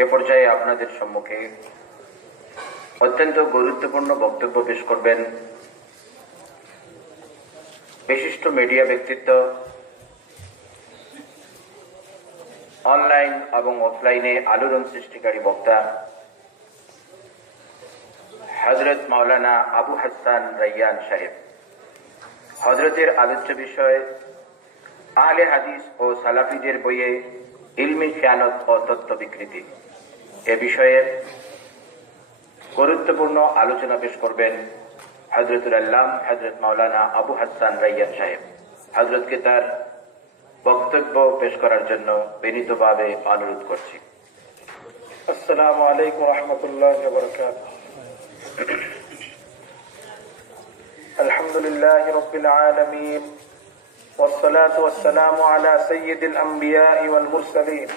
এ পর্যায়ে আপনাদের সম্মুখে অত্যন্ত গুরুত্বপূর্ণ বক্তব্য পেশ করবেন বিশিষ্ট মিডিয়া ব্যক্তিত্ব, অনলাইন এবং অফলাইনে আলোড়ন সৃষ্টিকারী বক্তা হযরত মাওলানা আবু হাসান রায়্যান সাহেব। হযরতের আলোচ্য বিষয় আহলে হাদিস ও সালাফিদের বইয়ে ইলমি খেয়ানত ও তত্ত্ব বিকৃতি। এ বিষয়ে গুরুত্বপূর্ণ আলোচনা পেশ করবেন হযরতুল আল্লাম হযরত মাওলানা আবু হাসান রায়্যান সাহেব। হযরতকে তার বক্তব্য পেশ করার জন্য বিনীতভাবে অনুরোধ করছি। আসসালামু আলাইকুম ওয়া রাহমাতুল্লাহি ওয়া বারাকাতুহু। আলহামদুলিল্লাহি রাব্বিল আলামিন والصلاة والسلام على سيد الأنبياء والمرسلين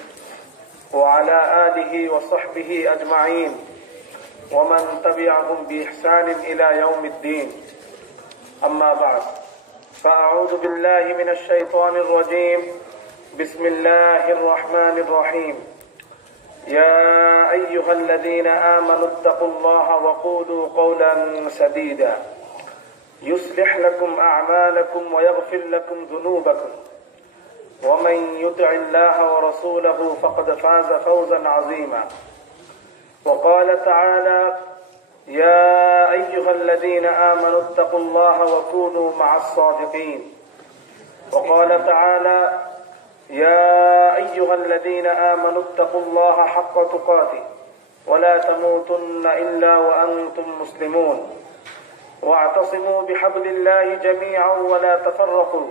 وعلى آله وصحبه أجمعين ومن تبعهم بإحسان إلى يوم الدين. أما بعد، فأعوذ بالله من الشيطان الرجيم. بسم الله الرحمن الرحيم. يا أيها الذين آمنوا اتقوا الله وقولوا قولا سديدا يصلح لكم أعمالكم ويغفر لكم ذنوبكم ومن يطع الله ورسوله فقد فاز فوزا عظيما. وقال تعالى: يا أيها الذين آمنوا اتقوا الله وكونوا مع الصادقين. وقال تعالى: يا أيها الذين آمنوا اتقوا الله حق تقاته ولا تموتن إلا وأنتم مسلمون واعتصموا بحبل الله جميعا ولا تفرقوا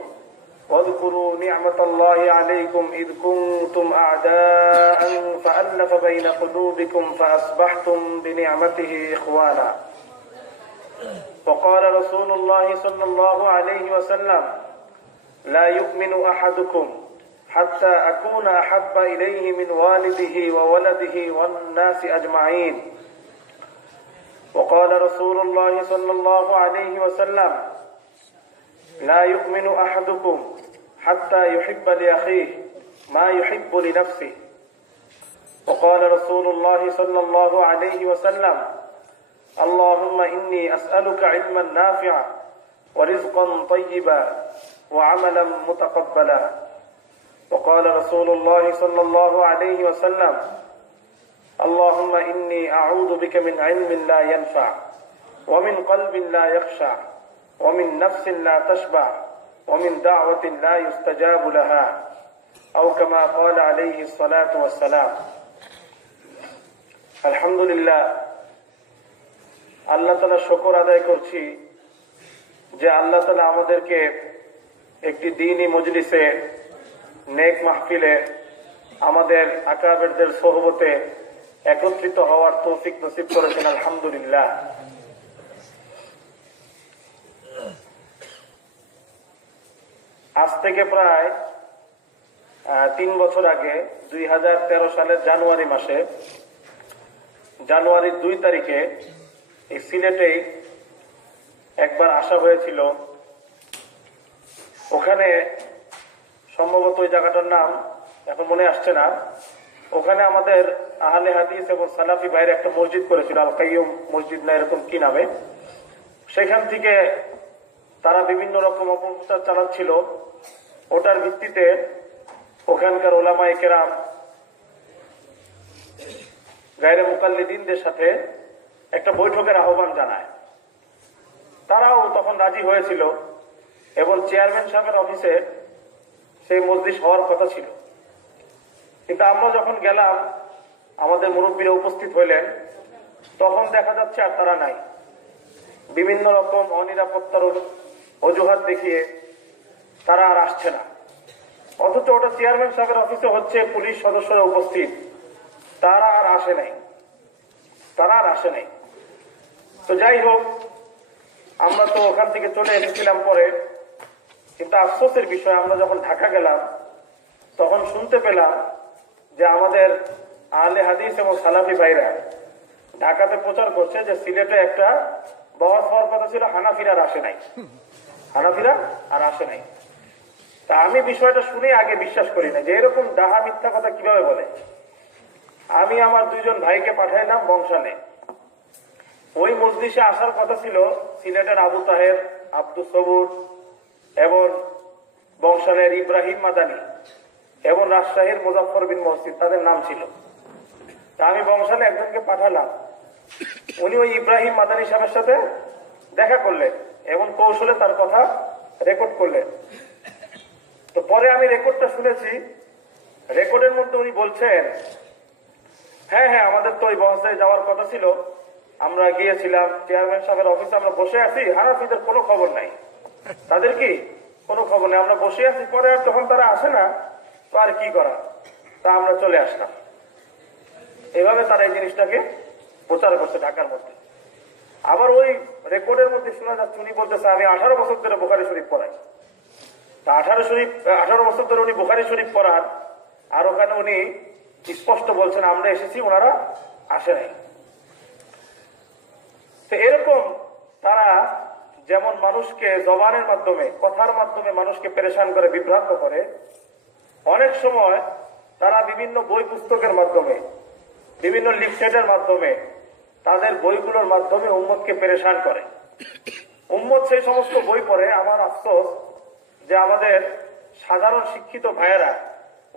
واذكروا نعمة الله عليكم إذ كنتم أعداء فألف بين قلوبكم فأصبحتم بنعمته إخوانا. وقال رسول الله صلى الله عليه وسلم: لا يؤمن أحدكم حتى أكون أحب إليه من والده وولده والناس أجمعين. وقال رسول الله صلى الله عليه وسلم: لا يؤمن أحدكم حتى يحب لأخيه ما يحب لنفسه. وقال رسول الله صلى الله عليه وسلم: اللهم إني أسألك علما نافعا ورزقا طيبا وعملا متقبلا. وقال رسول الله صلى الله عليه وسلم: اللهم إني أعوذ بك من علم لا ينفع ومن قلب لا يخشع ومن نفس لا تشبع ومن دعوة لا يستجاب لها أو كما قال عليه الصلاة والسلام. الحمد لله, আল্লাহ তাআলা শুকর আদায় করছি যে আল্লাহ তাআলা আমাদেরকে একটি দ্বীনি মজলিসে, নেক মাহফিলে, আমাদের আকাবেরদের সোহবতে একত্রিত হওয়ার তৌফিক নসিব করেছেন। আলহামদুলিল্লাহ। আজ থেকে প্রায় 3 বছর আগে 2013 সালের জানুয়ারি মাসে, জানুয়ারির 2 তারিখে এই সিলেটেই একবার আসা হয়েছিল। ওখানে সম্ভবত ওই জায়গাটার নাম এখন মনে আসছে না। ওখানে আমাদের আহলে হাদিস এবং সালাফি ভাইয়ের একটা মসজিদ করেছিল, আল কাইয়ুম মসজিদ না এরকম কি নামে। সেখান থেকে তারা বিভিন্ন রকম অপপ্রচার চালাচ্ছিল। ওটার ভিত্তিতে ওখানকার ওলামায়ে কেরাম গায়রে মুকাল্লিদিনদের সাথে একটা বৈঠকের আহ্বান জানায়। তারাও তখন রাজি হয়েছিল এবং চেয়ারম্যান সাহেবের অফিসে সেই মজলিস হওয়ার কথা ছিল। কিন্তু আমরা যখন গেলাম, আমাদের মুরব্বীরা উপস্থিত হইলেন, তখন দেখা যাচ্ছে আর তারা নাই। বিভিন্ন রকম অনিরাপত্তার অজুহাত দেখিয়ে তারা আর আসছে না। অথচ ওটা চেয়ারম্যান সাহেবের অফিসে হচ্ছে, পুলিশ সদস্যরা উপস্থিত, তারা আর আসে নাই। তো যাই হোক, আমরা তো ওখান থেকে চলে এসেছিলাম পরে। কিন্তু আফসোসের বিষয়, আমরা যখন ঢাকা গেলাম তখন শুনতে পেলাম যে আমাদের আহলে হাদিস এবং সালাফি ভাইরা ঢাকাতে প্রচার করছে যে সিলেটে একটা বহস হওয়ার কথা ছিল, হানাফিরা আর আসে নাই। তা আমি বিষয়টা শুনে আগে বিশ্বাস করি না যে এরকম ডাহা মিথ্যা কথা কিভাবে বলে। আমি আমার দুইজন ভাইকে পাঠাইলাম বংশালে। ওই মজলিসে আসার কথা ছিল সিলেটের আবু তাহের, আব্দুল সবুর এবং বংশালের ইব্রাহিম মাদানী এবং রাজশাহীর মুজাফফর বিন মসজিদ, তাদের নাম ছিল। তা আমি বংশালে একজনকে পাঠালাম। উনি ওই ইব্রাহিম মাদানী সাহেবের সাথে দেখা করলেন এবং কৌশলে তার কথা রেকর্ড করলেন। তো পরে আমি রেকর্ডটা শুনেছি। রেকর্ডের মধ্যে উনি বলছেন, হ্যাঁ হ্যাঁ, আমাদের তো ওই বংশায় যাওয়ার কথা ছিল, আমরা গিয়েছিলাম, চেয়ারম্যান সাহেবের অফিসে আমরা বসে আছি, হানাফিদের কোনো খবর নাই, তাদের কি কোনো খবর নেই, আমরা বসে আছি। পরে আর তখন তারা আসে না, তো আর কি করা, তা আমরা চলে আসলাম। এভাবে তারা এই জিনিসটাকে প্রচার করছে ঢাকার মধ্যে। আবার ওই রেকর্ডের মধ্যে শোনা যাচ্ছে উনি বলতেছে, আমি 18 বছর ধরে বুখারী শরীফ পড়াই। তা 18 বছর ধরে উনি বুখারী শরীফ পড়ান, আর ওখানে উনি স্পষ্ট বলছেন আমরা এসেছি, ওনারা আসে নাই। তো এরকম তারা যেমন মানুষকে জবানের মাধ্যমে, কথার মাধ্যমে মানুষকে পেরেশান করে, বিভ্রান্ত করে, অনেক সময় তারা বিভিন্ন বই পুস্তকের মাধ্যমে, বিভিন্ন লিফলেটের মাধ্যমে, তাদের বইগুলোর মাধ্যমে উম্মতকে পেরেশান করে। উম্মত সেই সমস্ত বই পড়ে। আমার আফসোস যে আমাদের সাধারণ শিক্ষিত ভাইয়েরা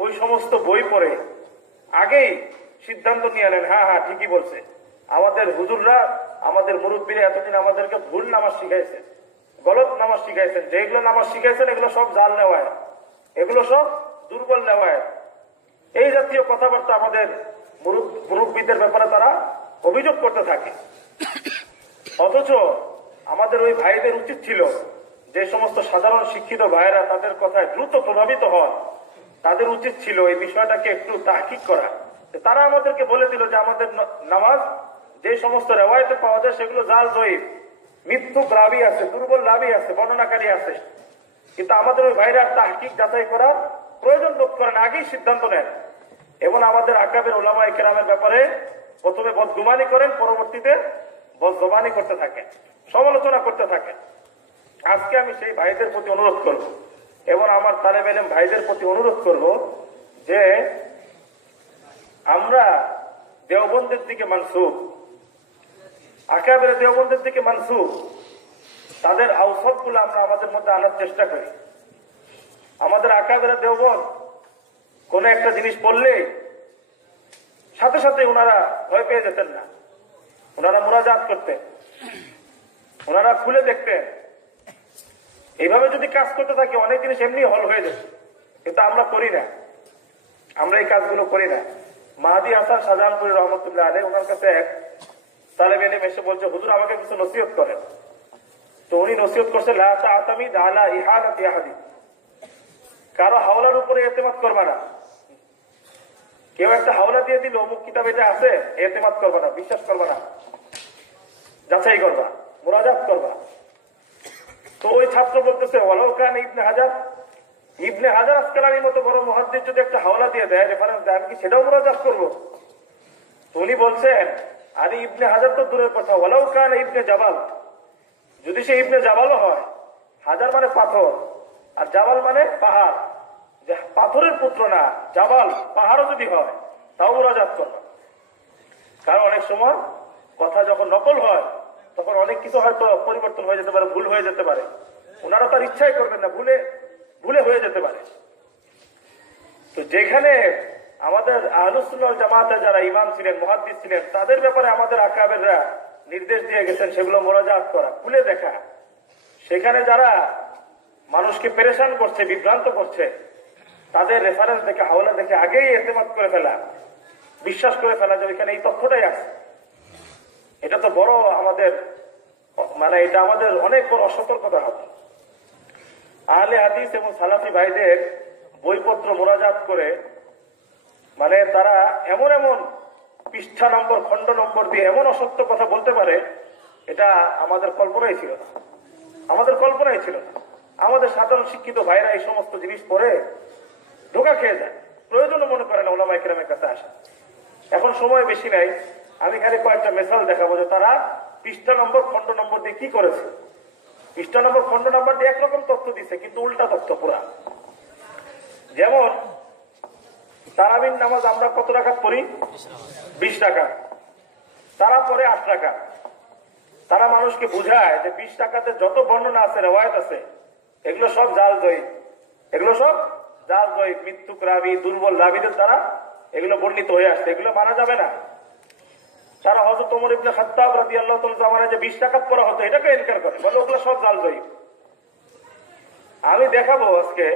ওই সমস্ত বই পড়ে আগেই সিদ্ধান্ত নিয়ে নেন, হ্যাঁ হ্যাঁ ঠিকই বলছে, আমাদের হুজুররা, আমাদের মুরব্বীরা এতদিন আমাদেরকে ভুল নামাজ শিখাইছেন, গলত নামাজ শিখাইছেন, যেগুলো নামাজ শিখাইছেন এগুলো সব জাল নেওয়ায়, এগুলো সব দুর্বল নেওয়ায়, এই জাতীয় কথাবার্তা আমাদের মুরব্বীদের ব্যাপারে তারা অভিযোগ করতে থাকে। অথচ আমাদের ওই ভাইদের উচিত ছিল, যে সমস্ত সাধারণ শিক্ষিত ভাইয়েরা তাদের কথায় দ্রুত প্রভাবিত হন, তাদের উচিত ছিল এই বিষয়টাকে একটু তাহকিক করা। তারা আমাদেরকে বলে দিল যে আমাদের নামাজ যে সমস্ত রেওয়ায়তে পাওয়া যায় সেগুলো জাল, জয়ীফ, মিথ্যুক রাবি আছে, দুর্বল রাবি আছে, বর্ণনাকারী আছে। কিন্তু আমাদের ওই ভাইরা তাহকিক যাচাই করার প্রয়োজন বোধ করেন, আগেই সিদ্ধান্ত নেন এবং আমাদের আকাবের ওলামায়ে কেরামের ব্যাপারে প্রথমে বদগুমানি করেন, পরবর্তীতে বদজবানি করতে থাকেন, সমালোচনা করতে থাকেন। আজকে আমি সেই ভাইদের প্রতি অনুরোধ করব এবং আমার তালেব ইলম ভাইদের প্রতি অনুরোধ করব যে আমরা দেওবন্দের দিকে মানসুব, আকাবের দেওবন্দের দিকে মানসুব, তাদের আওসাফগুলো আমরা আমাদের মধ্যে আনার চেষ্টা করি। আমাদের আকাবের দেওবন্দ কোন একটা জিনিস পড়লে সাথে সাথে ওনারা ভয় পেয়ে যেতেন না, ওনারা মুরাজাত করতেন, ওনারা খুলে দেখতেন। এইভাবে যদি কাজ করতে থাকে অনেক জিনিস এমনি হল হয়ে যাবে, কিন্তু আমরা করি না, আমরা এই কাজগুলো করি না। মাহাদি হাসান শাহজাহানপুরি রহমতুল্লাহ আলাইহি, ওনার কাছে এক তালেব ইলম এসে বলছে, হুজুর আমাকে কিছু নসিহত করেন। তো উনি নসিহত করছে, লা তা'তামিদ আলা ইহানাতি আহাদি, কারো হাওলার উপরে এতেমাদ করবা না। কেউ একটা হাওলা দিয়ে দিল, অমুক কিতাব এটা আছে, এতেমাদ করবা না, বিশ্বাস করবা না, যাচাই করবা, মুরাজাত করবা। তো ওই ছাত্র বলতেছে, ওয়ালাউ কানা ইবনে হাজার আসকালানির মতো বড় মুহাদ্দিস যদি একটা হাওলা দিয়ে দেয়, রেফারেন্স দেয়, আমি কি সেটাও মুরাজাত করবো? তো উনি বলছেন, আরে ইবনে হাজার তো দূরের কথা, ওয়ালাউ কানা ইবনে জাবাল, যদি সে ইবনে জাবালও হয়, হাজার মানে পাথর আর জাবাল মানে পাহাড়, যে পাথরের পুত্র না, জাবাল পাহাড়ও যদি হয় তাও মুরাজাত করবে। কারণ অনেক সময় কথা যখন নকল হয় তখন অনেক কিছু হয়তো পরিবর্তন হয়ে যেতে পারে, ভুল হয়ে যেতে পারে, ওনারা তার ইচ্ছাই করবেন না, ভুলে ভুলে হয়ে যেতে পারে। তো যেখানে আমাদের আহলুস সুন্নাহ ওয়াল জামাতে যারা ইমাম ছিলেন, মুহাদ্দিস ছিলেন, তাদের ব্যাপারে আমাদের আকাবেররা নির্দেশ দিয়ে গেছেন সেগুলো মুরাজাত করা, খুলে দেখা। সেখানে যারা মানুষকে পেরেশান করছে, বিভ্রান্ত করছে, তাদের রেফারেন্স দেখে, হাওলা দেখে আগেই এতেমাদ করে ফেলা, বিশ্বাস করে ফেলা যে ওইখানে এই তথ্যটাই আছে। এটা তো বড় আমাদের, মানে এটা আমাদের অনেক বড় অসতর্কতা হবে। আহলে হাদিস এবং সালাফি ভাইদের বইপত্র মুরাজাত করে, মানে তারা এমন এমন পৃষ্ঠা নম্বর, খণ্ড নম্বর দিয়ে এমন অসত্য কথা বলতে পারে, এটা আমাদের কল্পনাই ছিল না, আমাদের কল্পনাই ছিল না। আমাদের সাধারণ শিক্ষিত ভাইরা এই সমস্ত জিনিস পড়ে ধোঁকা খেয়ে যায়, প্রয়োজনও মনে করে না ওলামায়ে কেরামের কাছে আসা। এখন সময় বেশি নাই, আমি খালি কয়েকটা মেসাল দেখাবো যে তারা পৃষ্ঠা নম্বর, খণ্ড নম্বর দিয়ে কি করেছে। পৃষ্ঠা নম্বর, খণ্ড নম্বর দিয়ে একরকম তথ্য দিছে, কিন্তু উল্টা তথ্য পুরা। যেমন তারাবির নামাজ আমরা কত রাকাত পড়ি? 20 রাকাত। তারা পড়ে 8 রাকাত। তারা মানুষকে বুঝায় যে 20 রাকাতে যত বর্ণনা আছে, রেওয়ায়াত আছে, এগুলো সব জাল জয়ী, এগুলো সব জাল জয়ী, মৃত্যুক রাবি, দুর্বল রাবিদের দ্বারা এগুলো বর্ণিত হয়ে আসছে, এগুলো মানা যাবে না। তারা হযরত ওমর ইবনে খাত্তাব রাদিয়াল্লাহু তাআলা জামানায় যে 20 রাকাত পড়া হতো এটাকে ইনকার করে, বলে ওগুলো সব জাল জয়ী। আমি দেখাবো আজকে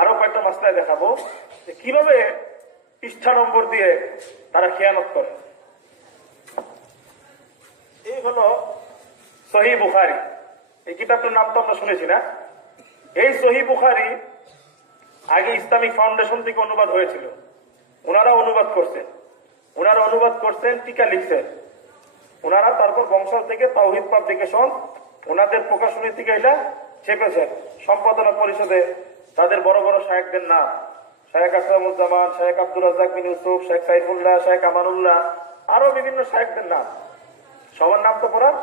আরো কয়েকটা মাসলায় দেখাবো যে কিভাবে পৃষ্ঠা নম্বর দিয়ে তারা খেয়ানত করে। এই হলো সহিহ বুখারী। এই কিতাবটার নাম তো আমরা শুনেছি না? এই সহিহ বুখারী আগে ইসলামিক ফাউন্ডেশন থেকে অনুবাদ হয়েছিল, ওনারা অনুবাদ করছেন, টিকা লিখছেন ওনারা, তারপর বংশাল থেকে তাওহীদ পাবলিকেশন ওনাদের প্রকাশনী থেকে এলা ছেপেছেন। সম্পাদনা পরিষদে তাদের বড় বড় শায়েখদের নাম, শায়েখ আকরামুজ্জামান, শায়েখ আব্দুর রাজ্জাক বিন ইউসুফ, শায়েখ সাইফুল্লাহ, শায়েখ আমানুল্লাহ, আরো বিভিন্ন শায়েখদের নাম, সবার নাম তো পড়ার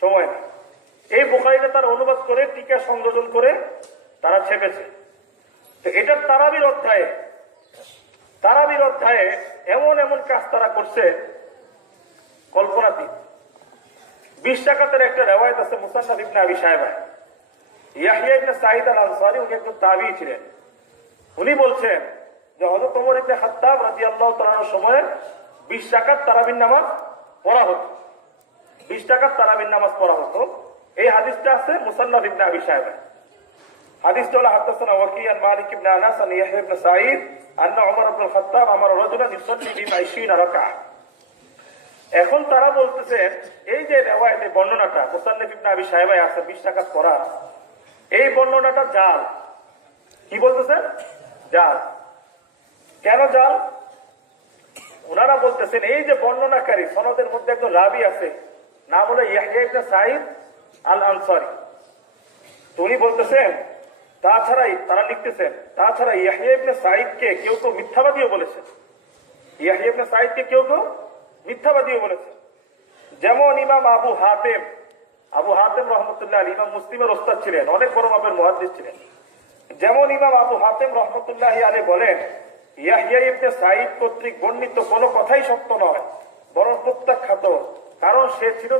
সময় নেই। এই বুখারীটা তারা অনুবাদ করে টিকা সংযোজন করে তারা ছেপেছে। তো এটার তারাবির অধ্যায়ে এমন এমন কাজ তারা করছে কল্পনাতীত। 20 রাকাতের একটা রিওয়ায়াত আছে মুসান্নাফ ইবনে আবি শায়বা। ইয়াহইয়া ইবনে সাঈদ আল আনসারী, উনি একজন তাবিঈ ছিলেন। উনি বলছেন যে হযরত ওমর ইবনে খাত্তাব রাদিয়াল্লাহু তাআলার সময়ে 20 রাকাত তারাবির নামাজ পড়া হতো, 20 রাকাত তারাবির নামাজ পড়া হতো। এই হাদিসটা আছে মুসান্নাফ ইবনে আবি শায়বা। হাদিসটা হলো হাদাসানা ওয়াকি আন মালিক ইবনে আনাস আন ইয়াহইয়া ইবনে সাঈদ আন্না ওমর ইবনে খাত্তাব আমারা রাজুলান ইউসাল্লি বি20 রাকাত। এখন তারা বলতেছেন এই যে রিওয়ায়াতে বর্ণনাটা মুসান্নাফ ইবনে আবি শায়বায় আছে 20 রাকাত পড়া, এই বর্ণনাটা জাল। কি বলতেছেন? জাল। কেন জাল? ওনারা বলতেছেন এই যে বর্ণনাকারী সনদের মধ্যে একজন রাবী আছে, নাম হলো ইয়াহইয়া ইবনে সাঈদ আল আনসারী। তো উনি বলতেছেন তাছাড়াই তারা লিখতেছেন তাছাড়া ইয়াহইয়া ইবনে সাঈদকে কেউ কেউ মিথ্যাবাদীও বলেছেন, ইয়াহইয়া ইবনে সাঈদকে কেউ কেউ মিথ্যাবাদীও বলেছেন। যেমন ইমাম আবু হাতেম রহমতুল্লাহ আলাইহি, ইমাম মুসলিমের ওস্তাদ ছিলেন, অনেক বড় মাপের মুহাদ্দিস ছিলেন। যেমন ইমাম আবু হাতেম রহমতুল্লাহ আলাইহি বলেন ইয়াহইয়া ইবনে সাঈদ কর্তৃক বর্ণিত কোনো কথাই সত্য নয়, বরং প্রত্যাখ্যাত, কারণ সে ছিল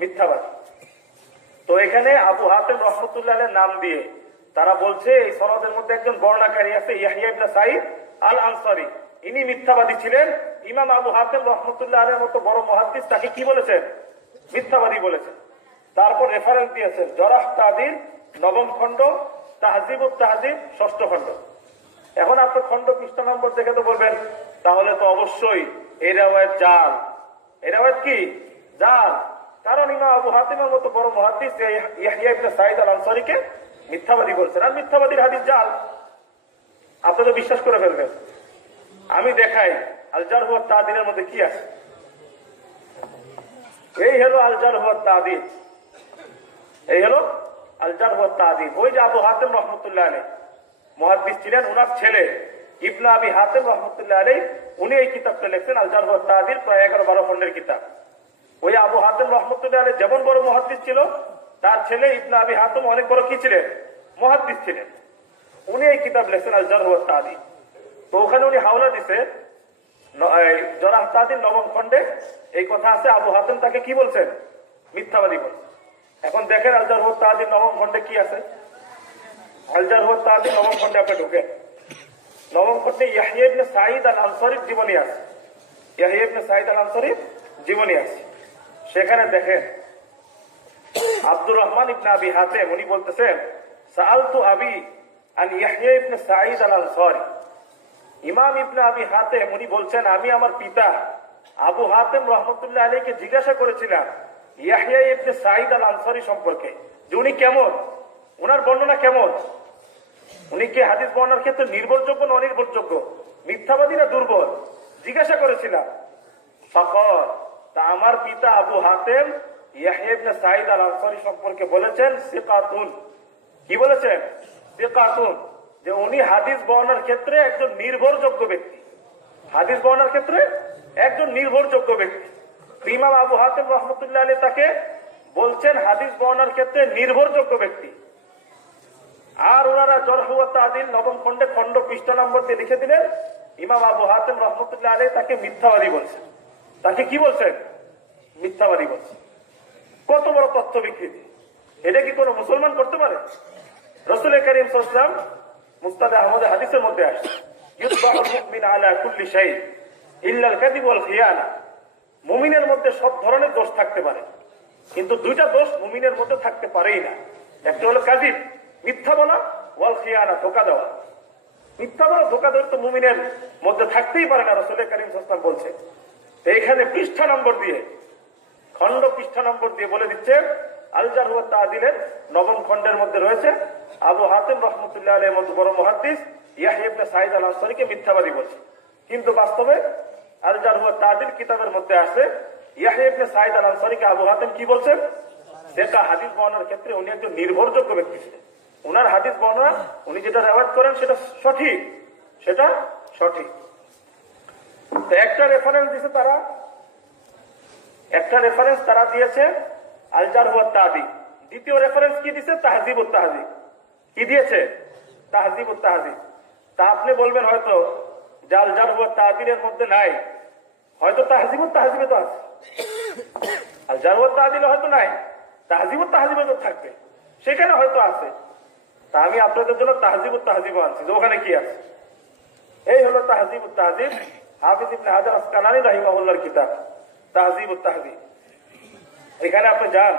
মিথ্যাবাদী। তো এখানে আবু হাতেম রহমতুল্লাহ আলাইহির নাম দিয়ে তারা বলছে এই সনদের মধ্যে একজন বর্ণনাকারী আছে ইয়াহইয়া ইবনে সাঈদ আল আনসারী, ইনি মিথ্যাবাদী ছিলেন। ইমাম আবু হাতেম রহমতুল্লাহ আলাইহির মতো বড় মুহাদ্দিস তাকে কি বলেছেন? মিথ্যাবাদী বলেছেন। তারপর রেফারেন্স দিয়েছেন জরাহ তাদিল 9ম খণ্ড, তাহজিবুত তাহজিব 6ষ্ঠ খণ্ড। এখন আপনি খণ্ড পৃষ্ঠা নম্বর দেখে তো বলবেন তাহলে তো অবশ্যই এই রিওয়ায়াত জাল। এই রিওয়ায়াত কি? জাল। কারণ ইমাম আবু হাতেমের মতো বড় মুহাদ্দিস ইয়াহইয়া ইবনে সাঈদ আল আনসারীকে মিথ্যাবাদী বলছেন, আর মিথ্যাবাদীর হাদিস জাল। আপনি তো বিশ্বাস করে ফেলবেন। আমি দেখাই আল জারহ ওয়াত তা'দীলের মধ্যে কি আছে। এই হলো আল জারহ ওয়াত তা'দীল, এই হলো আল জারহ ওয়াত তা'দীল। ওই যে আবু হাতেম রহমতুল্লাহ আলাইহি মুহাদ্দিস ছিলেন, ওনার ছেলে ইবনে আবি হাতেম রহমতুল্লাহ আলাইহি উনি এই কিতাবটা লিখছেন আল জারহ ওয়াত তা'দীল, প্রায় 11-12 খণ্ডের কিতাব। ওই আবু হাতেম রহমতুল্লাহ আলাইহি যেমন বড় মুহাদ্দিস ছিল, তার ছেলে ইবনে আবি হাতেম অনেক বড় কি ছিলেন? মুহাদ্দিস ছিলেন। উনি এই কিতাব লিখছেন আল জারহ ওয়াত তা'দীল। তো ওখানে উনি হাওলা দিছে জরাহ তা'দীল 9ম খণ্ডে এই কথা আছে, আবু হাতেম তাকে কি বলছেন? মিথ্যাবাদী বলছেন। এখন দেখেন আল জারহ ওয়াত তা'দীল 9ম খণ্ডে কি আছে। আল জারহ ওয়াত তা'দীল 9ম খণ্ডে আপনি ঢুকেন, 9ম খণ্ডে ইয়াহইয়া ইবনে সাঈদ আল আনসারীর জীবনী আছে, ইয়াহইয়া ইবনে সাঈদ আল আনসারীর জীবনী আছে। সেখানে দেখেন আব্দুর রহমান ইবনে আবি হাতেম উনি বলতেছেন সাআলতু আবি আন ইয়াহইয়া ইবনে সাঈদ আল আনসারী। ইমাম ইবনে আবি হাতেম উনি বলছেন আমি আমার পিতা আবু হাতেম রহমতুল্লাহ আলাইহিকে জিজ্ঞাসা করেছিলাম ইয়াহইয়া ইবনে সাঈদ আল আনসারী সম্পর্কে, যে উনি কেমন, ওনার বর্ণনা কেমন, উনি কি হাদিস বর্ণনার ক্ষেত্রে নির্ভরযোগ্য না অনির্ভরযোগ্য, মিথ্যাবাদী না দুর্বল, জিজ্ঞাসা করেছিলাম। ফাকাল, তা আমার পিতা আবু হাতেম ইয়াহইয়া ইবনে সাঈদ আল আনসারী সম্পর্কে বলেছেন সিকাতুন। কি বলেছেন? সিকাতুন, যে উনি হাদিস বর্ণনার ক্ষেত্রে একজন নির্ভরযোগ্য ব্যক্তি, হাদিস বর্ণনার ক্ষেত্রে একজন নির্ভরযোগ্য ব্যক্তি। ইমাম আবু হাতেম রহমতুল্লাহ আলাইহি তাকে বলছেন হাদিস বর্ণনার ক্ষেত্রে নির্ভরযোগ্য ব্যক্তি। আর ওনারা জরহ ওয়া তা'দীল নবম খণ্ডে খণ্ড পৃষ্ঠা নম্বর দিয়ে লিখে দিলেন ইমাম আবু হাতিম রহমতুল্লাহ আলাইহি তাকে মিথ্যাবাদী বলছেন। তাকে কি বলছেন? মিথ্যাবাদী বলছেন। কত বড় তথ্য বিকৃতি! এটা কি কোনো মুসলমান করতে পারে? রাসূল কারীম সাল্লাল্লাহু আলাইহি ওয়াসাল্লাম মুসনাদ আহমদ হাদিসের মধ্যে আসছে ইউসবাহুল মুমিন আলা কুল্লি শাই ইল্লা আল কাযিব ওয়াল খিয়ানা। মুমিনের মধ্যে সব ধরনের দোষ থাকতে পারে, কিন্তু দুইটা দোষ মুমিনের মধ্যে থাকতে পারেই না। একটা হলো কাযিব, মিথ্যা বলা, ওয়াল খিয়ানা, ধোঁকা দেওয়া। মিথ্যা বলা, ধোঁকা দেওয়া তো মুমিনের মধ্যে থাকতেই পারে না, রাসূল কারীম সাল্লাল্লাহু আলাইহি ওয়াসাল্লাম বলছে। এইখানে পৃষ্ঠা নম্বর দিয়ে, খণ্ড পৃষ্ঠা নম্বর দিয়ে বলে দিচ্ছে আল জারহ ওয়া তা'দীলের নবম খণ্ডের মধ্যে রয়েছে আবু হাতিম রহমতুল্লাহ আলাইহির মতো বড় মুহাদ্দিস ইয়াহইয়া ইবনে সাঈদ আল আনসারীকে মিথ্যাবাদী বলছে। কিন্তু বাস্তবে আল জারহ ওয়া তা'দীল কিতাবের মধ্যে আছে ইয়াহইয়া ইবনে সাঈদ আল আনসারীকে আবু হাতিম কি বলছেন? সেটা হাদিস বর্ণনার ক্ষেত্রে উনি একজন নির্ভরযোগ্য ব্যক্তি ছিলেন। ওনার হাদিস বর্ণনা, উনি যেটা রিওয়ায়াত করেন সেটা সঠিক, সেটা সঠিক। তো একটা রেফারেন্স তারা দিয়েছে আল জারহ ওয়া তা'দীল। দ্বিতীয় রেফারেন্স কি দিয়েছে? তাহযীবুত তাহযীব। কি দিয়েছে? তাহযীবুত তাহযীব। তা আপনি বলবেন হয়তো যে আল জারহ ওয়া তা'দীলের মধ্যে নাই, হয়তো তাহযীবুত তাহযীবে তো আছে। আল জারহ ওয়া তা'দীলে হয়তো নাই, তাহযীবুত তাহযীবে তো থাকবে, সেখানে হয়তো আছে। তা আমি আপনাদের জন্য তাহযীবুত তাহযীব আনছি, যে ওখানে কি আছে। এই হলো তাহযীবুত তাহযীব, হাফিজ ইবনে হাজার আসকালানী রাহিমাহুল্লাহর কিতাব তাহযীবুত তাহযীব। এখানে আপনি যান,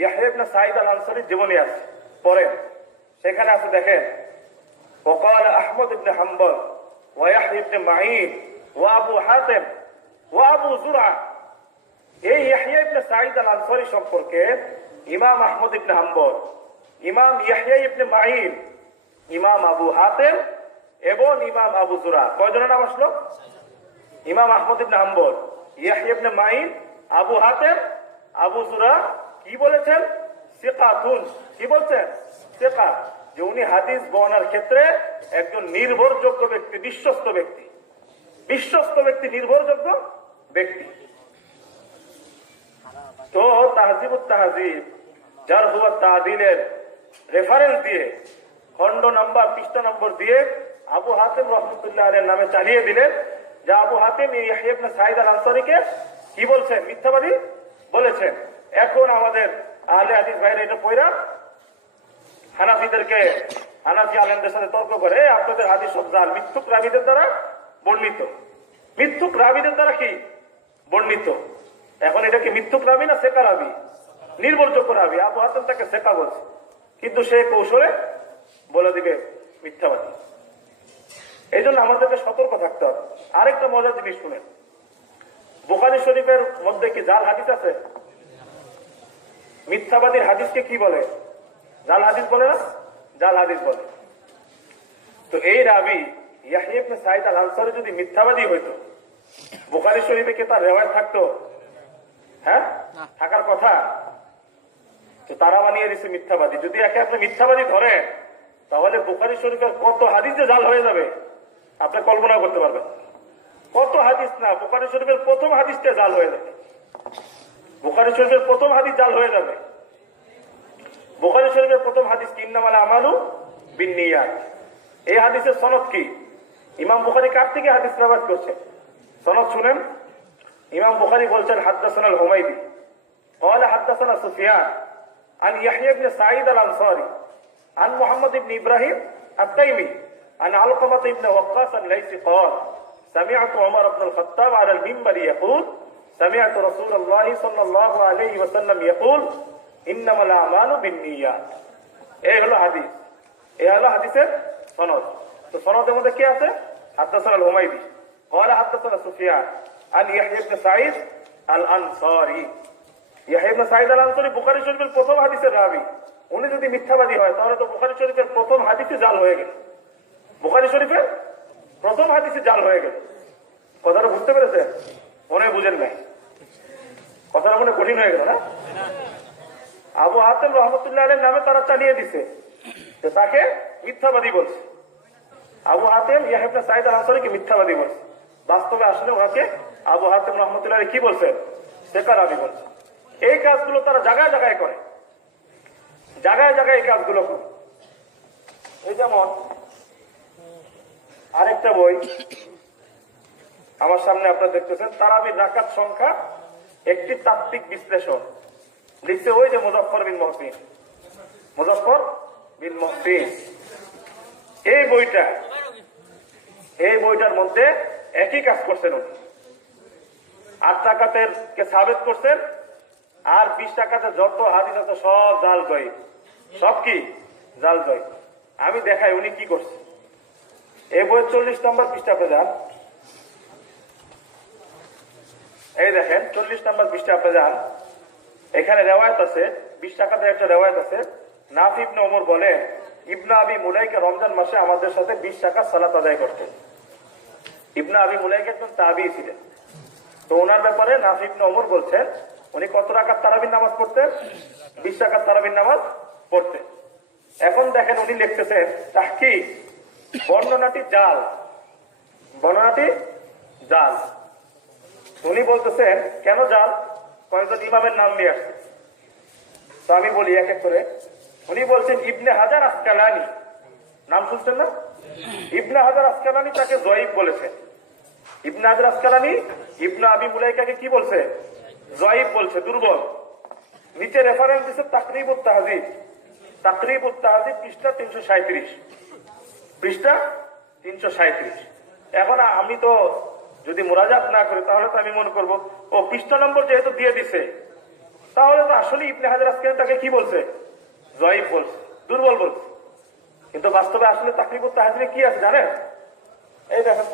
ইয়াহইয়া ইবনে সাঈদ আল আনসারীর জীবনী আছে, পড়েন। সেখানে আছে দেখেন, ওয়াকাল আহমদ ইবনে হাম্বল ওয়া ইয়াহইয়া ইবনে মাঈন ওয়া আবু হাতিম ওয়া আবু যুরআ। এই ইয়াহইয়া ইবনে সাঈদ আল আনসারী সম্পর্কে ইমাম আহমদ ইবনে হাম্বল, ইমাম ইয়াহইয়া ইবনে মাঈন, ইমাম আবু হাতিম এবং ইমাম আবু যুরআ, কয়জনের নাম আসলো? ইমাম আহমদ ইবনে হাম্বল, ইয়াহইয়া ইবনে মাঈন, আবু হাতিম, আবু যুরআ কি বলেছেন? সিকাতুন। কি বলছেন? সিকা, যে উনি হাদিস বর্ণনার ক্ষেত্রে একজন নির্ভরযোগ্য ব্যক্তি, বিশ্বস্ত ব্যক্তি, বিশ্বস্ত ব্যক্তি, নির্ভরযোগ্য ব্যক্তি। তো তাহযীবুত তাহযীব, জারহ ওয়া তা'দীলের রেফারেন্স দিয়ে, খণ্ড নাম্বার, পৃষ্ঠা নম্বর দিয়ে আবু হাতিম রহমতুল্লাহ আলাইহির নামে চালিয়ে দিলেন যে আবু হাতিম ইয়াহইয়া ইবনে সাঈদ আল আনসারীকে কি বলছেন? মিথ্যাবাদী বলেছেন। এখন আমাদের আহলে হাদিস ভাইরা এটা পয়রা হানাফিদেরকে, হানাফি আলেমদের সাথে তর্ক করে, আপনাদের হাদিস সব জাল, মিথ্যুক রাবীদের দ্বারা বর্ণিত, মিথ্যুক রাবীদের দ্বারা কি বর্ণিত। এখন এটা কি মিথ্যুক রাবী না সেকা রাবী? নির্ভরযোগ্য রাবী। আবু হাতিম তাকে সেকা বলছে, কিন্তু সে কৌশলে বলে দিবে মিথ্যাবাদী। এই জন্য আমাদেরকে সতর্ক থাকতে হবে। আরেকটা মজার জিনিস শুনেন, বুখারী শরীফের মধ্যে কি জাল হাদিস আছে? মিথ্যাবাদীর হাদিসকে কি বলে? জাল হাদিস বলে না? জাল হাদিস বলে। তো এই রাবী ইয়াহইয়া ইবনে সাঈদ আল আনসারী যদি মিথ্যাবাদী হইতো, বুখারী শরীফে কি তার রিওয়ায়াত থাকতো? হ্যাঁ, থাকার কথা। তো তারা বানিয়ে দিচ্ছে মিথ্যাবাদী। যদি একে আপনি মিথ্যাবাদী ধরেন, তাহলে বুখারী শরীফের কত হাদিস যে জাল হয়ে যাবে আপনি কল্পনা করতে পারবেন। কত হাদিস না, বুখারী শরীফের প্রথম হাদিসটা জাল হয়ে যাবে, বুখারী শরীফের প্রথম হাদিস জাল হয়ে যাবে। বুখারী শরীফের প্রথম হাদিস কি? ইন্নামাল আমালু বিন্নিয়াত। এই হাদিসের সনদ কি? ইমাম বুখারী কার থেকে হাদিস রিওয়ায়াত করছেন? সনদ শুনেন। ইমাম বুখারী বলছেন হাদাসানা আল হুমায়দি قال حدثنا سفيان عن يحيى بن سعيد الأنصاري عن محمد بن إبراهيم التيمي عن علقمة بن وقاص الليثي قال سمعت عمر بن الخطاب على المنبر يقول سمعت رسول الله صلى الله عليه وسلم يقول إنما الأعمال بالنيات। এই হলো হাদিস, এই হলো হাদিসের সনদ। তো সনদের মধ্যে কি আছে? হাদাসানা আল হুমায়দি قال حدثنا سفيان عن يحيى بن سعيد الأنصاري। ইয়াহইয়া ইবনে সাঈদ আল আনসারী বুখারী শরীফের প্রথম হাদিসের রাবী। উনি যদি মিথ্যাবাদী হয়, তাহলে তো বুখারী শরীফের প্রথম হাদিসে জাল হয়ে গেল, বুখারী শরীফের প্রথম হাদিসে জাল হয়ে গেল। কথাটা বুঝতে পেরেছেন? মনে বুঝেন নাই? কথাটা মনে কঠিন হয়ে গেল না? আবু হাতিম রহমতুল্লাহ আলাইহির নামে তারা চালিয়ে দিছে, তাকে মিথ্যাবাদী বলছে। আবু হাতিম ইয়াহইয়া ইবনে সাঈদ আল আনসারীকে মিথ্যাবাদী বলছে। বাস্তবে আসলে ওনাকে আবু হাতিম রহমতুল্লাহ আলাইহি কি বলছেন? সেকা রাবী বলছে। এই কাজগুলো তারা জায়গায় জায়গায় করে, জায়গায় জায়গায় এই কাজগুলো করে। এই যেমন আরেকটা বই আমার সামনে আপনারা দেখতেছেন, তারাবির রাকাত সংখ্যা একটি তাত্ত্বিক বিশ্লেষণ, লিখছে ওই যে মুজফফর বিন মহসিন। মুজফফর বিন মহসিন এই বইটার মধ্যে একই কাজ করছেন উনি। 8 রাকাতের কে সাবেত করছেন, আর 20 রাকাতে যত হাদিস আছে সব জাল জয়ীফ, সব কি জাল জয়ীফ। আমি দেখাই উনি কি করছে। এই বইয়ের 40 নম্বর পৃষ্ঠাতে যান, এই দেখেন 40 নম্বর পৃষ্ঠাতে যান, এখানে রেওয়ায়েত আছে, 20 রাকাতের একটা রেওয়ায়েত আছে। নাফি ইবনে ওমর বলেন, ইবনে আবি মুলাইকা রমজান মাসে আমাদের সাথে 20 রাকাত সালাত আদায় করতেন। ইবনে আবি মুলাইকা একজন তাবিঈ ছিলেন। তো ওনার ব্যাপারে নাফি ইবনে ওমর বলছেন উনি কত রাকাত তারাবির নামাজ পড়তেন? 20 রাকাত তারাবির নামাজ পড়তেন। এখন দেখেন উনি লিখতেছেন তাহকিক, বর্ণনাটি জাল, বর্ণনাটি জাল। উনি বলতেছেন কেন জাল? কয়েকজন ইমামের নাম নিয়ে আসছে, তো আমি বলি এক এক করে। উনি বলছেন ইবনে হাজার আসকালানি, নাম শুনছেন না? ইবনে হাজার আসকালানি তাকে জয়ীফ বলেছেন। ইবনে হাজার আসকালানি ইবনে আবি মুলাইকাকে কি বলছে? জয়ীফ বলছে, দুর্বল। নিচে রেফারেন্স দিচ্ছে তাকরিবুত তাহযিব, তাকরিবুত তাহযিব পৃষ্ঠা 337, পৃষ্ঠা 337। এখন আমি তো যদি মুরাজাত না করি তাহলে তো আমি মনে করবো ও পৃষ্ঠা নম্বর যেহেতু দিয়ে দিছে তাহলে তো আসলে ইবনে হাজার আসকালানি তাকে কি বলছে? জয়ীফ বলছে, দুর্বল বলছে। কিন্তু বাস্তবে আসলে তাকরিবুত তাহযিবে কি আছে জানেন? এই দেখেন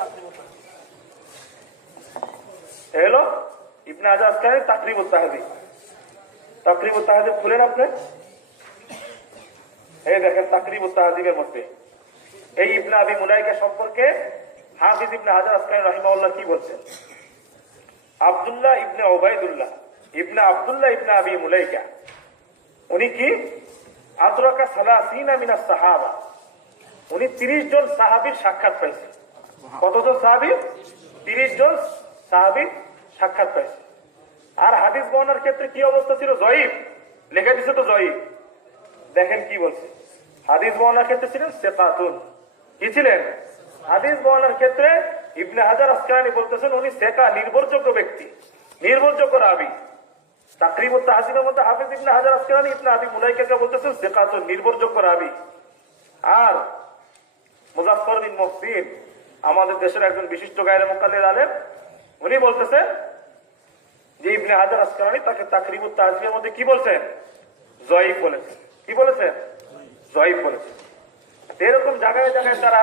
এলো ইবনে হাজার আসকালানি তাকরিবুত তাহযিব। তাকরিবুত তাহযিব খুলেন আপনি, এই দেখেন তাকরিবুত তাহযিবের মধ্যে এই ইবনে আবি মুলাইকা সম্পর্কে হাফিজ ইবনে হাজার আসকালানি রাহিমাহুল্লাহ কি বলছেন? আব্দুল্লাহ ইবনে উবাইদুল্লাহ ইবনে আব্দুল্লাহ ইবনে আবি মুলাইকা উনি কি আদরাকা সালাসিনা মিনাস সাহাবা, উনি 30 জন সাহাবীর সাক্ষাৎ পাইছেন। কতজন সাহাবী? 30 জন সাহাবীর সাক্ষাৎ পাইছে। আর হাদিস বর্ণনার ক্ষেত্রে কি অবস্থা ছিল? জয়ীফ লেখা দিছে তো জয়ীফ। দেখেন কি বলছে, হাদিস বর্ণনার ক্ষেত্রে ছিলেন সিকাতুন। কি ছিলেন? হাদিস বর্ণনার ক্ষেত্রে ইবনে হাজার আসকালানি বলতেছেন উনি সিকা, নির্ভরযোগ্য ব্যক্তি, নির্ভরযোগ্য রাবী। তাকরিবুত তাহযিবের মধ্যে হাফিজ ইবনে হাজার আসকালানি ইবনে আবি মুলাইকাকে বলতেছেন সিকাতুন, নির্ভরযোগ্য রাবী। আর মুজফফর বিন মহসিন আমাদের দেশের একজন বিশিষ্ট গায়রে মুকাল্লিদ আলেম, উনি বলতেছেন যে ইবনে হাজার আসকালানি তাকে তাকরিবুত তাহযিবের মধ্যে কি বলছেন? জয়ীফ বলেছেন। কি বলেছেন? জয়ীফ বলেছেন। এরকম জায়গায় জায়গায় তারা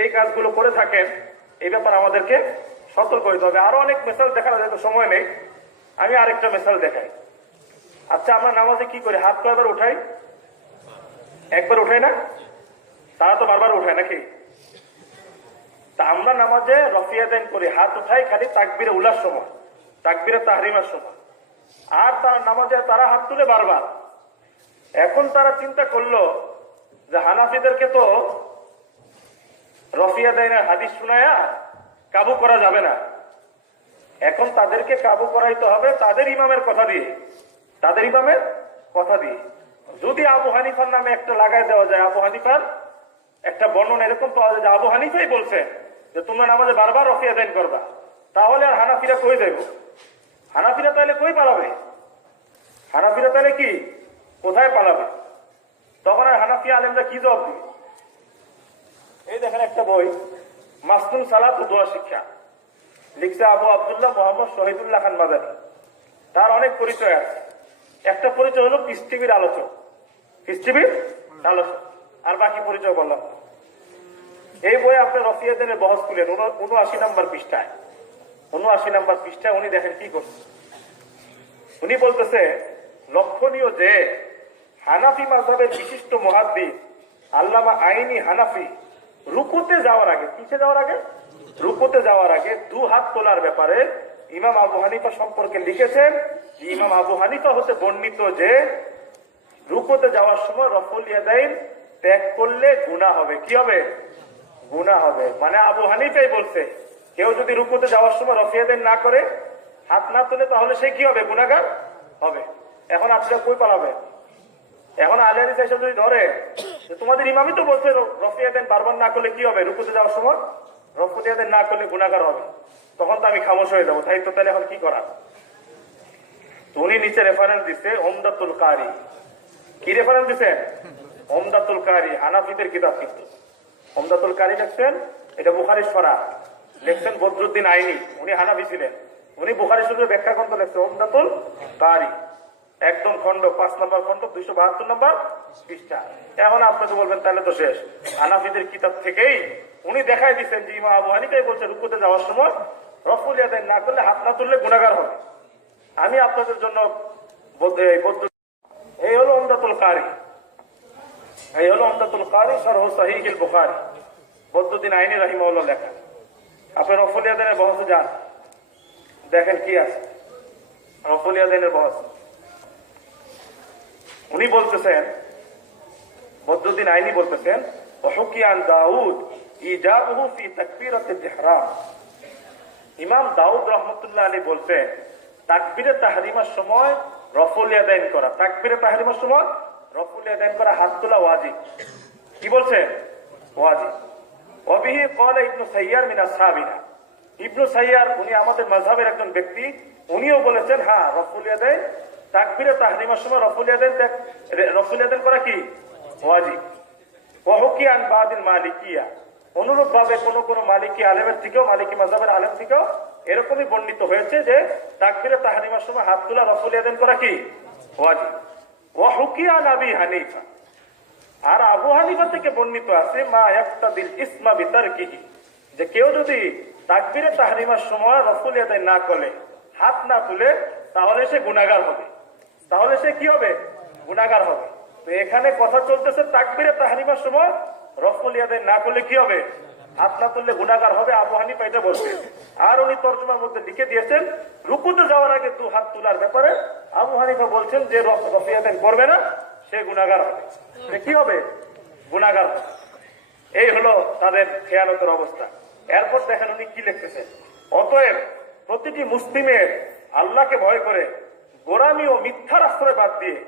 এই কাজগুলো করে থাকেন, এই ব্যাপার আমাদেরকে সতর্ক হইতে হবে। আরো অনেক মেসাল দেখানো যায়, তো সময় নেই, আমি আরেকটা মেসাল দেখাই। আচ্ছা, আমরা নামাজে কি করি? হাত কয়বার উঠাই? একবার উঠাই না? তারা তো বারবার উঠায় নাকি? তা আমরা নামাজে রফিয়াদাইন করি, হাত উঠাই খালি তাকবীরে উলার সময়, তাকবীরে তাহরিমার সময়। আর তার নামাজে তারা হাত তুলে বারবার। এখন তারা চিন্তা করলো যে হানাফিদেরকে তো রফিয়াদাইনের হাদিস শুনায়া কাবু করা যাবে না, এখন তাদেরকে কাবু করাইতে হবে তাদের ইমামের কথা দিয়ে, তাদের ইমামের কথা দিয়ে। যদি আবু হানিফার নামে একটা লাগাই দেওয়া যায়, আবু হানিফার একটা বর্ণনা এরকম পাওয়া যায় যে আবু হানিফাই বলছে যে তোমরা নামাজে বারবার রফিয়াদাইন করবা, তাহলে আর হানাফিরা কই যাইব? হানাফিরা তাহলে কই পালাবে? হানাফিরা তাহলে কি কোথায় পালাবে? তখন আর হানাফি আলেমরা কি জবাব দিবে? এই দেখেন একটা বই, মাসনুন সালাত ও দোয়া শিক্ষা, লিখছে আবু আব্দুল্লাহ মোহাম্মদ শহীদুল্লাহ খান মাদানী। তার অনেক পরিচয় আছে। একটা পরিচয় হলো পিস টিভির আলোচক, পিস টিভির আলোচক, আর বাকি পরিচয় বললাম। এই বইয়ে আপনার রফিয়াদাইনের বহস খুলেন 79 নম্বর পৃষ্ঠায়, 79 নম্বর পৃষ্ঠায় উনি দেখেন কি করছে। উনি বলতেছে লক্ষণীয় যে হানাফি মাযহাবের বিশিষ্ট মুহাদ্দিস আল্লামা আইনি হানাফি রুকুতে যাওয়ার আগে, কিসে যাওয়ার আগে? রুকুতে যাওয়ার আগে 2 হাত তোলার ব্যাপারে ইমাম আবু হানিফা সম্পর্কে লিখেছেন যে ইমাম আবু হানিফা হতে বর্ণিত যে রুকুতে যাওয়ার সময় রফুল ইয়াদাইন ত্যাগ করলে গুনাহ হবে। কি হবে? গুনাহ হবে। মানে আবু হানিফাই বলছে কেউ যদি রুকুতে যাওয়ার সময় রফ ইয়াদাইন না করে, হাত না তোলে, তাহলে সে কি হবে? গুনাহগার হবে। এখন আপনারা কই পালাবে? এখন আলী হাদিস এসে যদি ধরে যে তোমাদের ইমামই তো বলছে রফিয়াদেন বারবার না করলে কি হবে, রুকুতে যাওয়ার সময় রফিয়াদেন না করলে গুনাহগার হবে। তখন তো আমি খামোশ হয়ে যাবো, তাই তো তাহলে এখন কি করা? তো উনি নিচে রেফারেন্স দিচ্ছে ওমদাতুল কারি। কি রেফারেন্স দিচ্ছেন? ওমদাতুল কারি, হানাফিদের কিতাব। কিন্তু ওমদাতুল কারি লিখছেন, এটা বুখারীর শরহ, লিখছেন বদরুদ্দিন আইনি। উনি হানাফি ছিলেন, উনি বুখারী শরীফের ব্যাখ্যা গ্রন্থ লিখছেন ওমদাতুল কারি, একদম খণ্ড 5 নম্বর খণ্ড 272 নম্বর পৃষ্ঠা। এখন আপনাকে বলবেন তাহলে তো শেষ। হানাফিদের কিতাব থেকেই উনি দেখাই দিচ্ছেন যে ইমাম আবু হানিফাই বলছে রুকুতে যাওয়ার সময় রফুল ইয়াদাইন না করলে, হাত না তুললে গুনাহগার হবে। আমি আপনাদের জন্য এই হলো ওমদাতুল কারি, এই হলো ওমদাতুল কারি শরহ সহিহুল বুখারী, বদরুদ্দিন আইনি রাহিমাহুল্লাহ লেখা। আপনি রফুল ইয়াদাইনের বহসে যান, দেখেন কি আছে রফুল ইয়াদাইনের বহস। উনি বলতেছেন, বদরুদ্দিন আইনি বলতেছেন, ওয়াহুকি আন দাউদ ইজাবুহু ফি তাকবীরাতিল ইহরাম। ইমাম দাউদ রাহমাতুল্লাহ আলাইহি বলছেন তাকবীরে তাহরিমার সময় রফুল ইয়াদাইন করা, তাকবীরে তাহরিমার সময় রফুল ইয়াদাইন করা, হাত তোলা ওয়াজিব। কি বলছেন? ওয়াজিব। ওয়াবিহি ক্বালা ইবনু সাইয়ার মিন আসহাবিনা। ইবনু সাইয়ার উনি আমাদের মাযহাবের একজন ব্যক্তি, উনিও বলেছেন হ্যাঁ রফুল ইয়াদাইন তাকবীরে তাহরিমার সময় রফুল ইয়াদাইন করা কি ওয়াজিব। ওয়াহুকি আন বাদিল মালিকিয়া। অনুরূপ ভাবে কোন কোন মালিকি আলেমের থেকেও, মালিকি মাযহাবের আলেম থেকেও এরকমই বর্ণিত হয়েছে যে তাকবীরে তাহরিমার সময় হাত তোলা রফুল ইয়াদাইন করা কি ওয়াজিব। ওয়াহুকি আন আবি হানিফা। আর আবু হানিফা থেকে বর্ণিত আছে মা ইয়াক্তাদিল ইসমা বিতারকিহি, যে কেউ যদি তাকবীরে তাহরিমার সময় রফুল ইয়াদাইন না করলে, হাত না তুলে, তাহলে সে গুনাহগার হবে। তাহলে সে কি হবে? গুনাহগার হবে। তো এখানে কথা চলতেছে তাকবীরে তাহরিমার সময় রফুল ইয়াদাইন না করলে কি হবে? হাত না তুললে গুনাহগার হবে। আবু হানিফা এটা বলছে। আর উনি তরজমার মধ্যে লিখে দিয়েছেন রুকুতে যাওয়ার আগে 2 হাত তোলার ব্যাপারে আবু হানিফা বলছেন যে রফুল ইয়াদাইন করবে না সে গুনাহগার হবে। সে কি হবে? গুনাহগার হবে। এই হলো তাদের খেয়ানতের অবস্থা। এরপর দেখেন উনি কি লিখতেছেন, অতএব প্রতিটি মুসলিমের আল্লাহকে ভয় করে গোরামি ও মিথ্যার আশ্রয় বাদ দিয়ে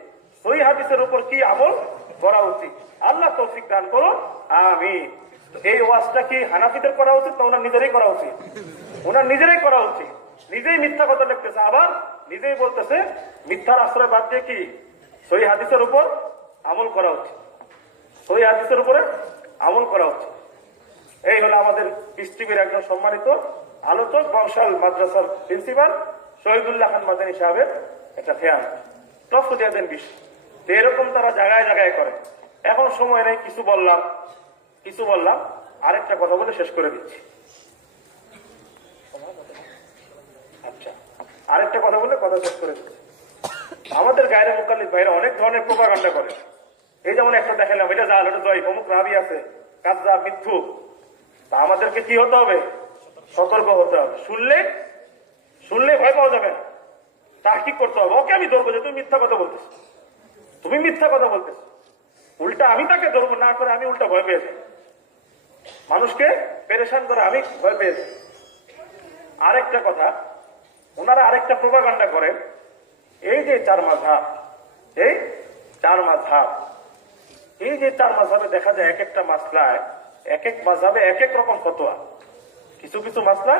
সহিহ হাদিসের উপর কি আমল করা উচিত। আল্লাহ তৌফিক দান করুন, আমিন। এই ওয়াজটা কি হানাফিদের করা উচিত না ওনার নিজেরই করা উচিত? ওনার নিজেরই করা উচিত। নিজেই মিথ্যা কথা লিখতেছে, আবার নিজেই বলতেছে মিথ্যার আশ্রয় বাদ দিয়ে কি সহিহ হাদিসের উপর আমল করা উচিত, সহিহ হাদিসের উপরে আমল করা উচিত। এই হলো আমাদের পৃথিবীর একজন সম্মানিত আলোচক, বংশাল মাদ্রাসার প্রিন্সিপাল শহীদুল্লাহ খান মাদানী সাহেবের একটা খেয়াল প্রশ্ন দিয়ে দেন বিষয়। এরকম তারা জায়গায় জায়গায় করে। এখন সময় নেই, কিছু বললাম, আরেকটা কথা বলে শেষ করে দিচ্ছি। আচ্ছা, আরেকটা কথা বলে কথা শেষ করে দিচ্ছি। আমাদের গায়ের মুকাল্লিদ ভাইরা অনেক ধরনের প্রোপাগান্ডা করে। এই যেমন একটা দেখালাম, এটা জাল, এটা জয়, অমুক রাবি আছে, কাজা, মিথ্যু। তা আমাদেরকে কি হতে হবে? সতর্ক হতে হবে। শুনলে ভয় পাওয়া যাবে না, তাহকিক করতে হবে। ওকে আমি ধরবো যে তুমি মিথ্যা কথা বলতেছো, তুমি মিথ্যা কথা বলতেছো। উল্টা আমি তাকে ধরবো না করে আমি উল্টা ভয় পেয়ে যাই, মানুষকে পেরেশান করে আমি ভয় পেয়ে যাই। আরেকটা কথা, ওনারা আরেকটা প্রোপাগান্ডা করেন, এই যে 4 মাযহাব, এই 4 মাযহাব, এই যে 4 মাযহাবে দেখা যায় এক একটা মাসলায় এক এক মাযহাবে এক এক রকম ফতোয়া। কিছু কিছু মাসলা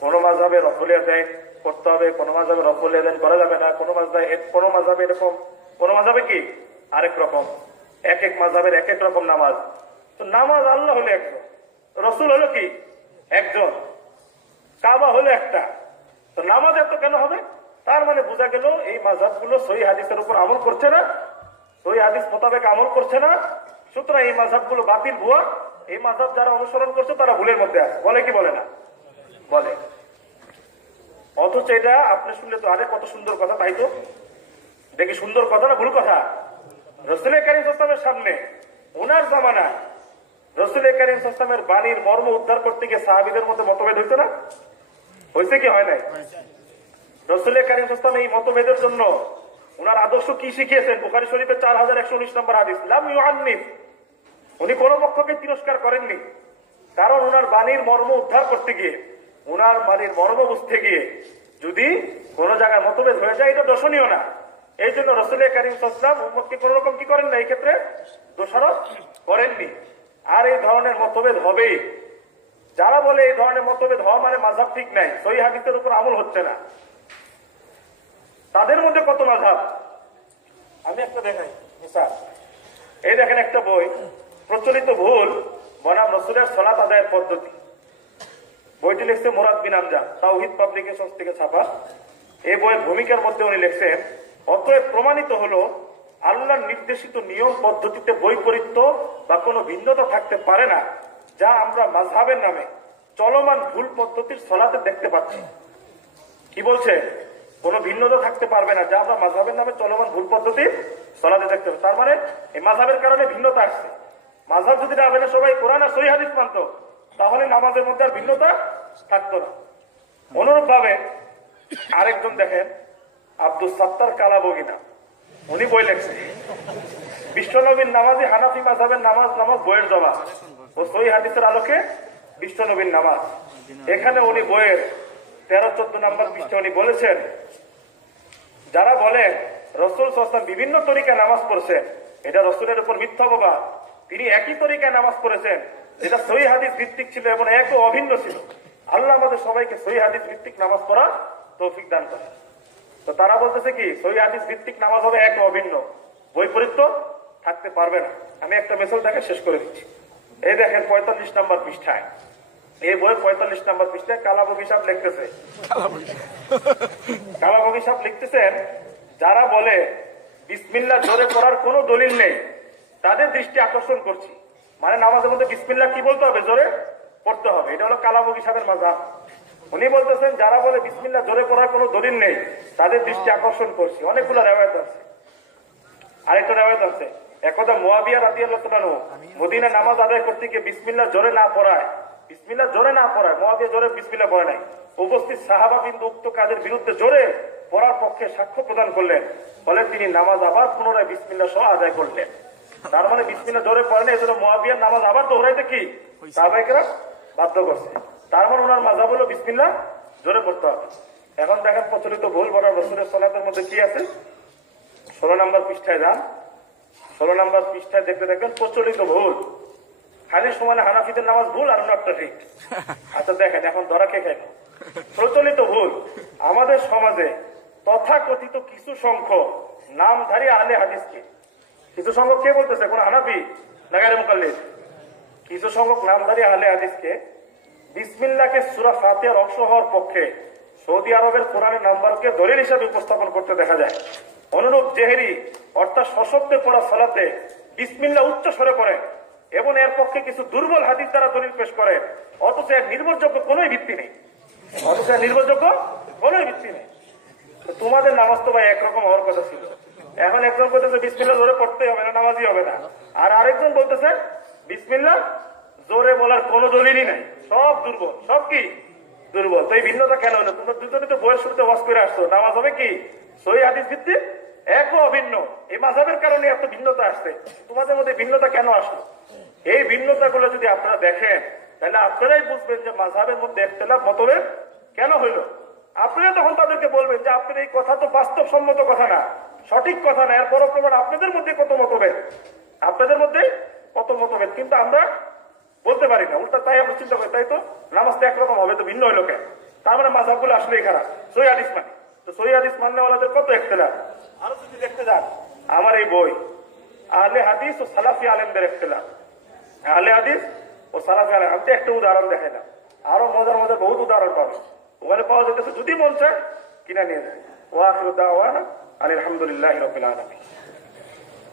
কোন মাযহাবে রফুল ইয়াদাইন করতে হবে, কোন মাযহাবে রফুল ইয়াদাইন করা যাবে না, কোন মাযহাবে এরকম, কোন মাযহাবে কি আরেক রকম। এক এক মাযহাবের এক এক রকম নামাজ। তো নামাজ আল্লাহ হলো একজন, রসুল হলো কি একজন, কাবা হলো একটা। তো নামাজ এত কেন হবে? তার মানে বোঝা গেল এই মাযহাবগুলো সহিহ হাদিসের উপর আমল করছে না, সহিহ হাদিস মোতাবেক আমল করছে না। সুতরাং এই মাযহাবগুলো বাতিল, ভুয়া। এই মাযহাব যারা অনুসরণ করছে তারা ভুলের মধ্যে আছে। বলে কি বলে না? বলে। অথচ এটা আপনি শুনলে তো আরে কত সুন্দর কথা, তাই তো দেখি সুন্দর কথা না ভুল কথা? রাসূল কারীম সাল্লাল্লাহু আলাইহি ওয়াসাল্লামের সামনে, ওনার জামানায় রাসূল কারীম সাল্লাল্লাহু আলাইহি ওয়াসাল্লামের বাণীর মর্ম উদ্ধার করতে গিয়ে সাহাবীদের মধ্যে মতভেদ হইছে না? হয়েছে কি হয় নাই? রাসূল কারীম সাল্লাল্লাহু আলাইহি ওয়াসাল্লাম এই মতভেদের জন্য ওনার আদর্শ কি শিখিয়েছেন? বুখারী শরীফের 4119 নম্বর হাদিস, লাম ইউআন্নিফ। উনি কোন পক্ষকে তিরস্কার করেননি, কারণ ওনার বাণীর মর্ম উদ্ধার করতে গিয়ে, ওনার বাণীর মর্ম বুঝতে গিয়ে যদি কোন জায়গায় মতভেদ হয়ে যায়, এটা দর্শনীয় না। এই জন্য রাসূল কারীম সাল্লাল্লাহু আলাইহি ওয়াসাল্লাম উম্মতকে কোন রকম কি করেন না, এই ক্ষেত্রে দোষারোপ করেননি। আর এই ধরনের মতভেদ হবেই। যারা বলে এই ধরনের মতভেদ হওয়া মানে মাযহাব ঠিক নাই, সহিহ হাদিসের উপর আমল হচ্ছে না, তাদের মধ্যে কত মাযহাব। আমি একটা দেখাই মিসাল। এই দেখেন একটা বই, প্রচলিত ভুল বনাম রাসূলের সালাত আদায়ের পদ্ধতি। বইটি লিখছে মুরাদ বিন আমজাদ, তাওহীদ পাবলিকেশনস থেকে ছাপা। এই বইয়ের ভূমিকার মধ্যে উনি লিখছেন, অতএব প্রমাণিত হলো আল্লাহর নির্দেশিত নিয়ম পদ্ধতিতে বৈপরীত্য বা কোনো ভিন্নতা থাকতে পারে না, যা আমরা মাযহাবের নামে চলমান ভুল পদ্ধতির সালাতে দেখতে পাচ্ছি। কি বলছে? কোনো ভিন্নতা থাকতে পারবে না, যা আমরা মাযহাবের নামে চলমান ভুল পদ্ধতির সালাতে দেখতে পাচ্ছি। তার মানে এই মাযহাবের কারণে ভিন্নতা আসছে। মাযহাব যদি না হবে, সবাই কোরআন আর সহিহ হাদিস মানত, তাহলে নামাজের মধ্যে আর ভিন্নতা থাকতো না। অনুরূপ ভাবে আরেকজন দেখেন, আব্দুল সাত্তার কালাবগিনা, উনি বই লেখছে বিশ্বনবীর নামাজই হানাফি মাযহাবের নামাজ বইয়ের জবাব ও সহিহ হাদিসের আলোকে বিশ্বনবীর নামাজ। এখানে উনি বইয়ের 13-14 নম্বর পৃষ্ঠা উনি বলেছেন, যারা বলেন রাসূল সাল্লাল্লাহু আলাইহি ওয়াসাল্লাম বিভিন্ন তরিকায় নামাজ পড়ছেন, এটা রাসূলের উপর মিথ্যা অপবাদ। তিনি একই তরিকায় নামাজ পড়েছেন যেটা সহিহ হাদিস ভিত্তিক ছিল এবং এক ও অভিন্ন ছিল। আল্লাহ আমাদের সবাইকে সহিহ হাদিস ভিত্তিক নামাজ পড়া তৌফিক দান করেন। তো তারা বলতেছে কি, সহিহ হাদিস ভিত্তিক নামাজ হবে এক ও অভিন্ন, বৈপরীত্য থাকতে পারবে না। আমি একটা মেসেজ দেখে শেষ করে দিচ্ছি। এই দেখেন 45 নম্বর পৃষ্ঠায়, এই বই 45 নম্বর পৃষ্ঠায় কালাবগি সাহেব লিখতেছে, কালাবগি সাহেব লিখতেছেন, যারা বলে বিসমিল্লাহ জোরে পড়ার কোনো দলিল নেই, তাদের দৃষ্টি আকর্ষণ করছি। মানে নামাজের মধ্যে বিসমিল্লাহ কি বলতে হবে? জোরে পড়তে হবে। এটা হলো কালাবগি সাহেবের মাযহাব। উনি বলতেছেন, যারা বলে বিসমিল্লাহ জোরে পড়ার কোনো দলিল নেই, তাদের দৃষ্টি আকর্ষণ করছি। অনেকগুলো রিওয়ায়াত আছে। আরেকটা রিওয়ায়াত আছে, একদা মুয়াবিয়া রাদিয়াল্লাহু তাআলা মদিনা নামাজ আদায় করতে গিয়ে বিসমিল্লাহ জোরে না পড়ায়, মুয়াবিয়া জোরে বিসমিল্লাহ পড়ে নাই। উপস্থিত সাহাবা বিন্দু উক্ত কাজের বিরুদ্ধে জোরে পড়ার পক্ষে সাক্ষ্য প্রদান করলেন, ফলে তিনি নামাজ আবার পুনরায় বিসমিল্লাহ সহ আদায় করলেন। তার মানে বিসমিল্লাহ জোরে পড়ে নাই, এজন্য মুয়াবিয়ার নামাজ আবার দোহরাইতে কি সাহাবায়ে বাধ্য করছে। তার মানে ওনার মাযহাব হলো বিসমিল্লাহ জোরে পড়তে হবে। এখন দেখেন প্রচলিত ভুল বনাম রাসূলের সালাতের মধ্যে কি আছে। 16 নম্বর পৃষ্ঠায় যান, 16 নম্বর পৃষ্ঠায় দেখতে দেখবেন প্রচলিত ভুল। হাদিস সমানে হানাফিদের নামাজ ভুল আর অন্যটা ঠিক। আচ্ছা দেখেন, এখন ধরা কে খাইল। প্রচলিত ভুল, আমাদের সমাজে তথাকথিত কিছু সংখ্যক নামধারী আহলে হাদিসকে, কিছু সংখ্যক কে বলতেছে, কোন হানাফি না গায়রে মুকাল্লিদ, কিছু সংখ্যক নামধারী আহলে হাদিসকে বিসমিল্লাহকে সূরা ফাতিহার অংশ হওয়ার পক্ষে সৌদি আরবের কোরআনের নাম্বারকে দলিল হিসাবে উপস্থাপন করতে দেখা যায়। অনুরূপ জেহেরি অর্থাৎ সশব্দে পড়া সালাতে বিসমিল্লাহ উচ্চ স্বরে পড়ে এবং এর পক্ষে কিছু দুর্বল হাদিস দ্বারা দলিল পেশ করে, অথচ এর নির্ভরযোগ্য কোনোই ভিত্তি নেই। তোমাদের নামাজ তো ভাই একরকম হওয়ার কথা ছিল। এখন একজন বলতেছে বিসমিল্লাহ জোরে পড়তেই হবে না, নামাজই হবে না। আর আরেকজন বলতেছে বিসমিল্লাহ জোরে বলার কোনো দলিলই নাই, সব দুর্বল, সব কি দুর্বল। তো এই ভিন্নতা কেন হলো? তোমরা দুজনে তো বইয়ের শুরুতে ওয়াজ করে আসছো, নামাজ হবে কি সহিহ হাদিস ভিত্তিক এক ও অভিন্ন। এই মাযহাবের কারণে এত ভিন্নতা আসছে। তোমাদের মধ্যে ভিন্নতা কেন আসলো? এই ভিন্নতাগুলো যদি আপনারা দেখেন, তাহলে আপনারাই বুঝবেন যে মাযহাবের মধ্যে ইখতিলাফ মতভেদ কেন হইলো। আপনারা তখন তাদেরকে বলবেন যে আপনার এই কথা তো বাস্তবসম্মত কথা না, সঠিক কথা না। এরপরও প্রমাণ আপনাদের মধ্যে কত মতভেদ, আপনাদের মধ্যে কত মতভেদ, কিন্তু আমরা বলতে পারি না। উল্টা তাই আমরা চিন্তা করি, তাই তো নামাজটা একরকম হবে, তো ভিন্ন হইলো কেন? তার মানে মাযহাবগুলো আসলেই খারাপ। সহিহ হাদিস মানে, তো সহিহ হাদিস মাননেওয়ালাদের কত ইখতিলাফ। আরো যদি দেখতে যান আমার এই বই, আহলে হাদিস ও সালাফি আলেমদের ইখতিলাফ, আহলে হাদিস ও সালাফি আলেম। আমি তো একটা উদাহরণ দেখাইলাম, আরো মজার মজার বহুত উদাহরণ পাবে ওখানে পাওয়া যেতেছে। যদি মন চায় কিনা নিয়ে যায়। ওয়া আখিরু দাওয়ানা আলহামদুলিল্লাহি রাব্বিল আলামিন।